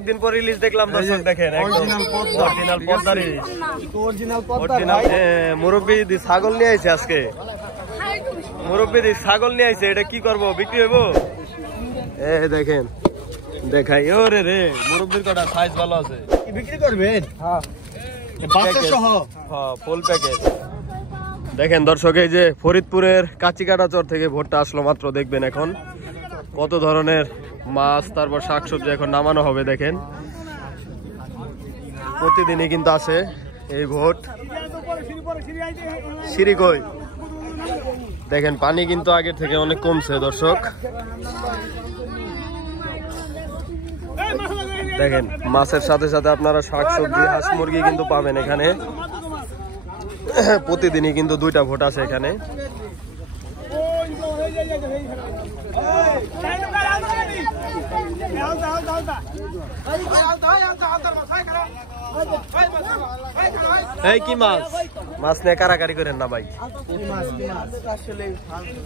একদিন পর রিলিজ দেখলাম, দর্শক দেখেন অরিজিনাল পদ্মার ইলিশ। মুরব্বি দি ছাগল নিয়ে আইছে আজকে, মুরব্বি দি ছাগল নিয়ে আইছে। এটা কি করবো, বিক্রি হইব? দেখেন দেখাই, ওরে রে মুরব্বির কটা সাইজ ভালো আছে, বিক্রি করবেন? Full package. দেখেন দর্শক, এই যে ফরিদপুরের কাঁচিকাটাচর থেকে ভোটটা আসলো মাত্র। দেখবেন এখন কত ধরনের মাছ, তারপর শাকসবজি এখন নামানো হবে। দেখেন প্রতিদিনই কিন্তু আছে এই ভোট। সিঁড়ি কই, দেখেন পানি কিন্তু আগের থেকে অনেক কমছে দর্শক। দেখেন মাছের সাথে সাথে আপনারা শাকসবজি, হাঁস মুরগি কিন্তু পাবেন এখানে। প্রতিদিনই কিন্তু দুইটা ভোট আছে এখানে। এই কি মাছ, মাছ নিয়ে কারাকারি করেন না ভাই।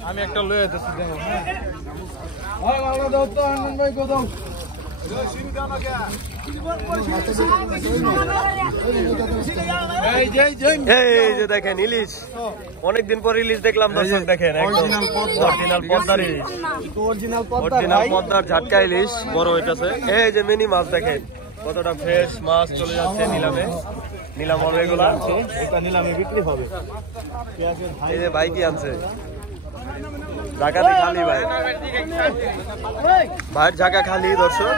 আমি একটা লয়ে যেতেছি। এই যে দেখেন ইলিশ, অনেকদিন পর ইলিশ দেখলাম দর্শক। দেখেন অরিজিনাল পদ্মার ইলিশ, অরিজিনাল পদ্মার ঝাটকা ইলিশ বড় হইতেছে। এই যে মিনি মাছ দেখেন কতটা ফ্রেশ মাছ চলে যাচ্ছে নিলামে। নিলাম হবে এগুলা, এটা নিলামে বিক্রি হবে। এই যে ভাই কি আনছে, ঢাকাতে খালি ভাই, ভাইয়ের ঢাকা খালি দর্শক।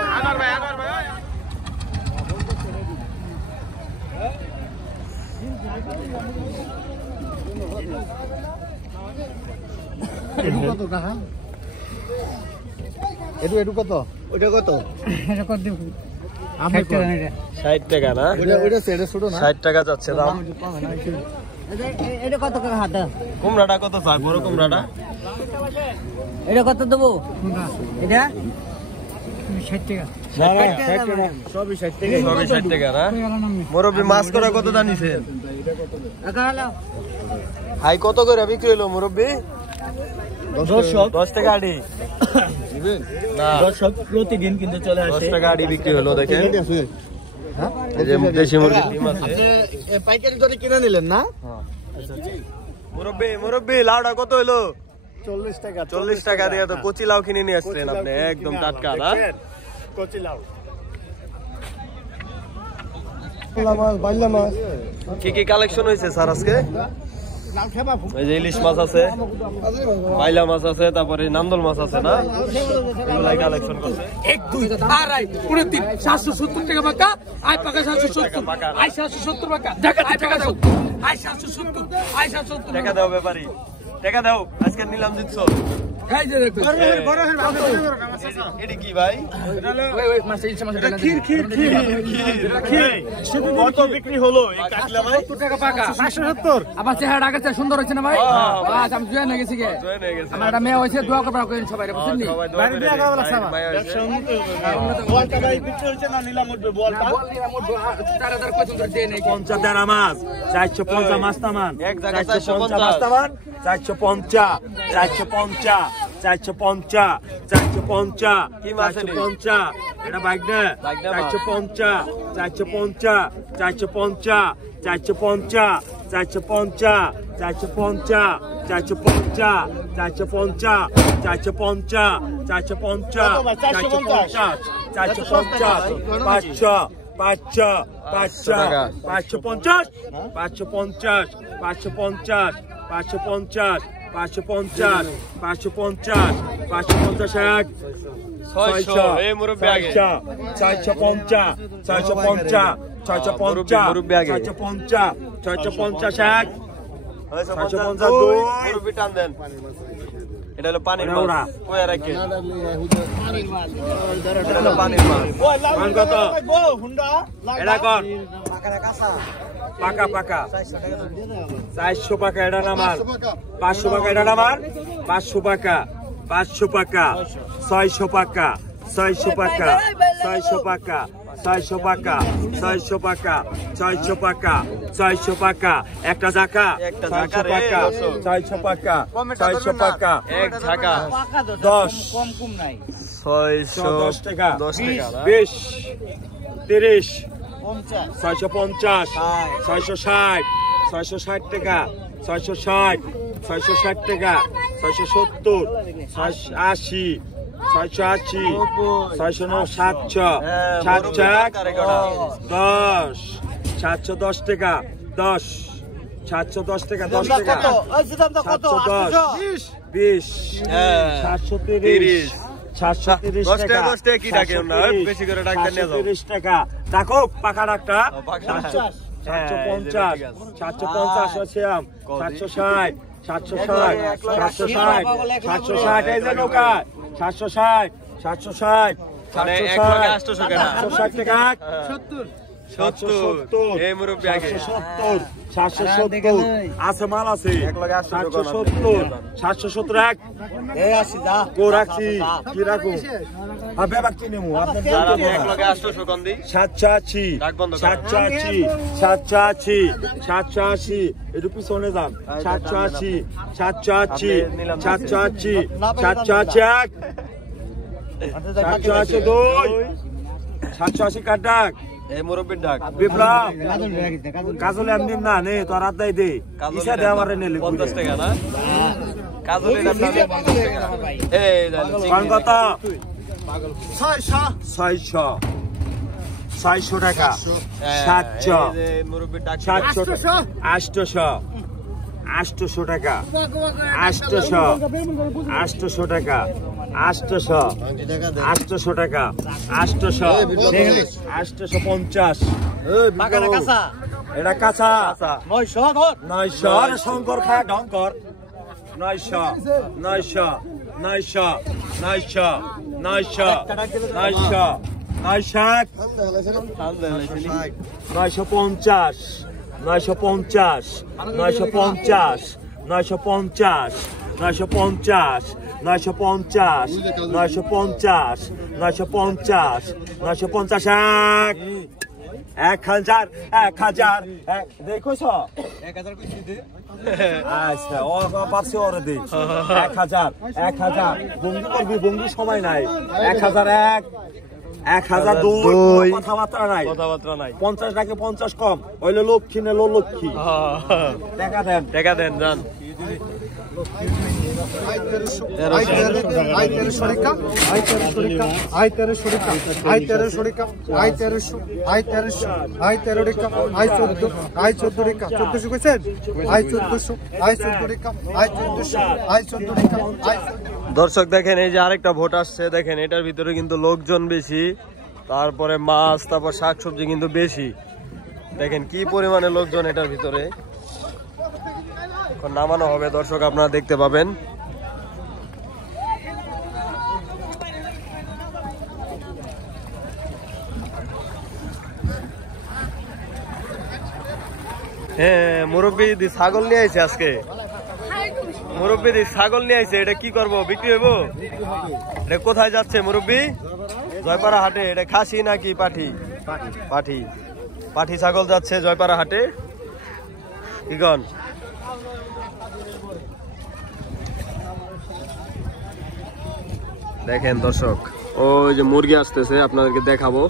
কত? ওইটা কত? 60 টাকা না? 60 টাকা যাচ্ছে দাম। কুমড়াটা কত চাই, বড় কুমড়াটা? এটা কত দেবো? এটা 60 টাকা। সবই 60 টাকা না? মুরব্বি মাছ করা কত জানিছেন? হাই কত করে বিক্রি হলো মুরব্বি? 10 টাকা আড়ি না, প্রতিদিন কিন্তু চলে আসে। 10 টাকা আড়ি বিক্রি হলো। দেখেন এই যে দেশি মুরগির ডিম আছে। পাইকারি দরে কিনে নিলেন না? মুরব্বি লাউটা কত হলো? 40 টাকা। 40 টাকা দিয়ে তো কচি লাউ কিনে নিয়ে আসলেন আপনি, একদম টাটকা না? কচি লাউ। কি কি কালেকশন হয়েছে স্যার আজকে? এই যে ইলিশ মাছ আছে, বাইলা মাছ আছে, তারপরে নান্দল মাছ আছে না? এগুলাই কালেকশন করছে। 1 2 আড়াই 3 770 টাকা পাকা, আই পাকা 770, আই 770 পাকা, টাকা দাও, আই 770, আই 770 টাকা দাও ব্যাপারী, টাকা দাও। আজকে নিলাম জিতছো। এই যে দেখো এটা কি ভাই? ওই মাছ ইলিশ মাছ ক্ষীর কত বিক্রি হলো এই কাটলা ভাই? 70 টাকা পাকা, 570। আবার চেহারা আগের চেয়ে সুন্দর হচ্ছে না ভাই? আজ আমি জয়েন হয়ে গেছি গে, আমার একটা মেয়ে হয়েছে, দোয়া করবা করেন সবাই, বুঝছেন নি? বাইরে বিয়া করা লাগছে আমার। বলটা ভাই বিক্রি হচ্ছে না, নিলাম উঠবে বলটা। বল নিলাম 4000 কত ধরে দেন? 50 টাকা মাছ, 450 মাছ তামান, এক জায়গায় 450 মাছ তামান, 450, 450, 450, 450, কি মাছ এটা? 450, এটা বাইক না? 450, 450, 450, 450, 450, 450, 450, 450, 450, 450, 450, 500, 500, 500, 550, 550, 550, 550, 550, 550, 550, 600। এই মুরব্বি আগে 450, 450, 450, মুরব্বি আগে 450, 450, 650 মুরব্বি টান দেন। এটা হলো পানির মাছ, কই রাখে? এটা হলো পানির মাছ। মান কত? এটা কর পাকা পাকা 400 পাকা। এটা নামার 500 পাকা। এটা নামার 500 পাকা, 500 পাকা, 600 পাকা, 600 পাকা, 600 পাকা, 600 পাকা, 600 পাকা, 600 পাকা, 600 পাকা। একটা ঝাঁকা, 600 পাকা, 600 পাকা, 600 পাকা, এক ঝাঁকা 10, কম কম নাই। 610 টাকা 10 টাকা 20 30 650 660 660 টাকা 660 660 টাকা 670 680 680 710 টাকা 10 710 টাকা 10 টাকা 710 20 730 730 10 টাকা 10 টাকা কি ডাকে না বেশি করে ডাকতে নিয়ে যাও 730 টাকা দেখো পাকা ডাকটা 750 আছে আম 760 760 760 760 এই যে নৌকা 760 760 মানে 1 টাকা 800 টাকা 760 টাকা 70 এই মুরব্বি আগে 770 আছে মাল আছে 770 770 এক এই আসি যা কো রাখছি কি রাখো আবে বাকি নেমু আপনার আর আমি 1 টাকা 800 কম দিই 780 780 780 780 একটু পিছনে যান 780 780 780 780 780 দুই 780 কাট ডাক এই মুরব্বির ডাক বিপ্লব কাজলে আমি না নে তোর হাত দেই দে ইসা দে আমারে নেলি 50 টাকা না কাজলের দাম 50 টাকা এই কোন কত 600 600 টাকা 700 এই মুরব্বির ডাক 700 800 800 টাকা 800 800 টাকা 800 800 টাকা 800 850 এটা কাঁচা 900 শঙ্কর খা ঢঙ্কর 900 900 900 900 900 900 950 950 950 950 950 950 950 950 950 1000 দেখো আচ্ছা ও পারছে ওরে দে 1000 বঙ্গি করবি বঙ্গি সময় নাই 1001 1002 কথাবার্তা নাই 50 টাকা 50 কম হইলে লক্ষ্মী নে লক্ষ্মী টাকা দেন জান দর্শক দেখেন এই যে আরেকটা ভোট আসছে দেখেন এটার ভিতরে কিন্তু লোকজন বেশি তারপরে মাছ তারপর শাকসবজি কিন্তু বেশি দেখেন কি পরিমাণে লোকজন এটার ভিতরে নামানো হবে দর্শক আপনারা দেখতে পাবেন হ্যাঁ মুরব্বি দি ছাগল নিয়ে আইছে আজকে মুরব্বি দি ছাগল নিয়ে আইছে এটা কি করব বিক্রি হইব এটা কোথায় যাচ্ছে মুরব্বি জয়পাড়া হাটে এটা খাসি নাকি পাঠি পাঠি পাঠি ছাগল যাচ্ছে জয়পাড়া হাটে কি গন দেখেন দর্শক ওই যে মুরগি আসতেছে আপনাদেরকে দেখাবো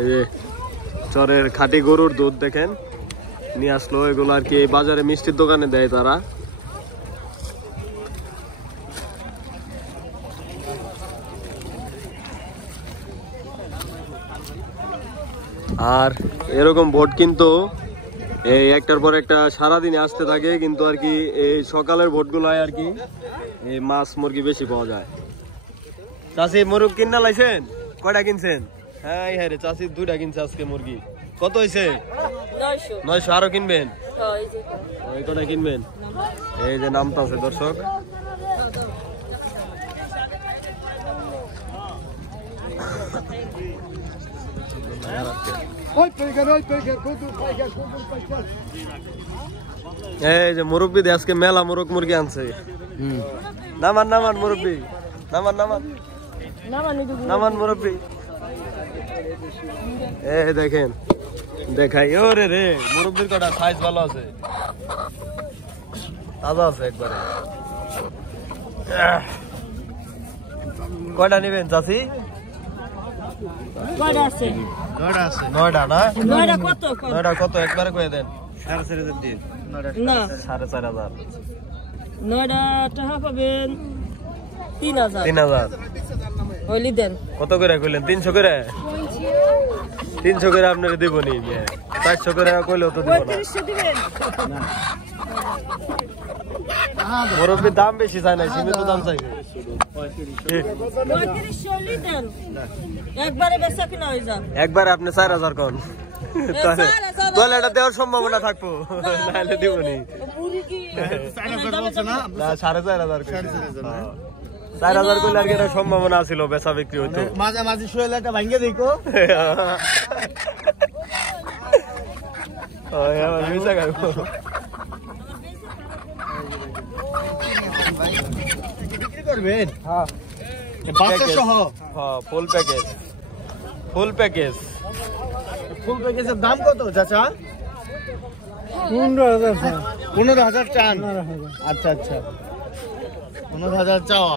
এই যে চরের খাঁটি গরুর দুধ দেখেন নিয়ে আসলো এগুলো আর কি বাজারে মিষ্টির দোকানে দেয় তারা আর এরকম বোট কিন্তু এই একটার পর একটা সারাদিনে আসতে থাকে কিন্তু আর কি এই সকালের বোটগুলোয় আর কি এই মাছ মুরগি বেশি পাওয়া যায় চাষি মুরগ কিনা লাইছেন কয়টা কিনছেন হ্যাঁ হ্যাঁ রে চাষি 2টা কিনছে আজকে মুরগি কত হয়েছে 900 আরো কিনবেন ওই কটা কিনবেন এই যে নামটা আছে দর্শক এই যে মুরব্বি আজকে মেলা মুরগ মুরগি আনছে নামান নামান মুরব্বি নামান নামান নামান মুরব্বি এই দেখেন দেখাই ওরে রে মুরব্বির কটা সাইজ ভালো আছে তাজা আছে একবারে কয়টা নেবেন চাচি? কয়টা আছে? 9টা না? 9টা কত? 9টা কত একবারে কয়ে দেন? 4,500 দিয়ে। না 4,500। 9টা টাকা পাবেন 3000। 3000 হইলি দেন। কত করে কইলেন? 300 করে? 300 করে আপনারে দিব নি। 400 করে কইলেও তো দিব না। 3500 দিবেন। মুরব্বি দাম বেশি চাই না, সীমিত দাম চাইছে। 3500 হইলি দেন। একবারে বেচা কিনা হই যাক। একবারে আপনি 4000 কোন? তাহলে এটা দেওয়ার সম্ভাবনা থাকবো, নাহলে দিব নি। বুড়ি কি? না 4,500 4,000 কইলে আর কি এটা সম্ভাবনা ছিল বেচা বিক্রি হইতো। মাঝামাঝি শোয়েলাটা ভাঙ্গে দেখো। ওই আমার মিছা গাইবো। বিক্রি করবেন? হ্যাঁ বাচ্চা সহ হ্যাঁ, ফুল প্যাকেজ। ফুল প্যাকেজ ফুল প্যাকেজের দাম কত চাচা? 15,000 চান। আচ্ছা আচ্ছা 15,000 চাওয়া।